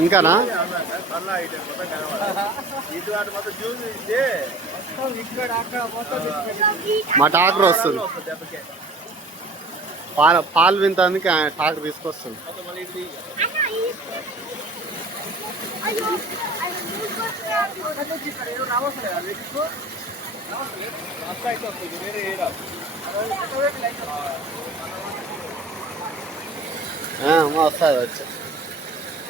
ఇంకానా మా ట్రాక్టర్ వస్తుంది. పాలు వింటానికి ట్రాక్టర్ తీసుకొస్తుంది. వస్తుంది వచ్చి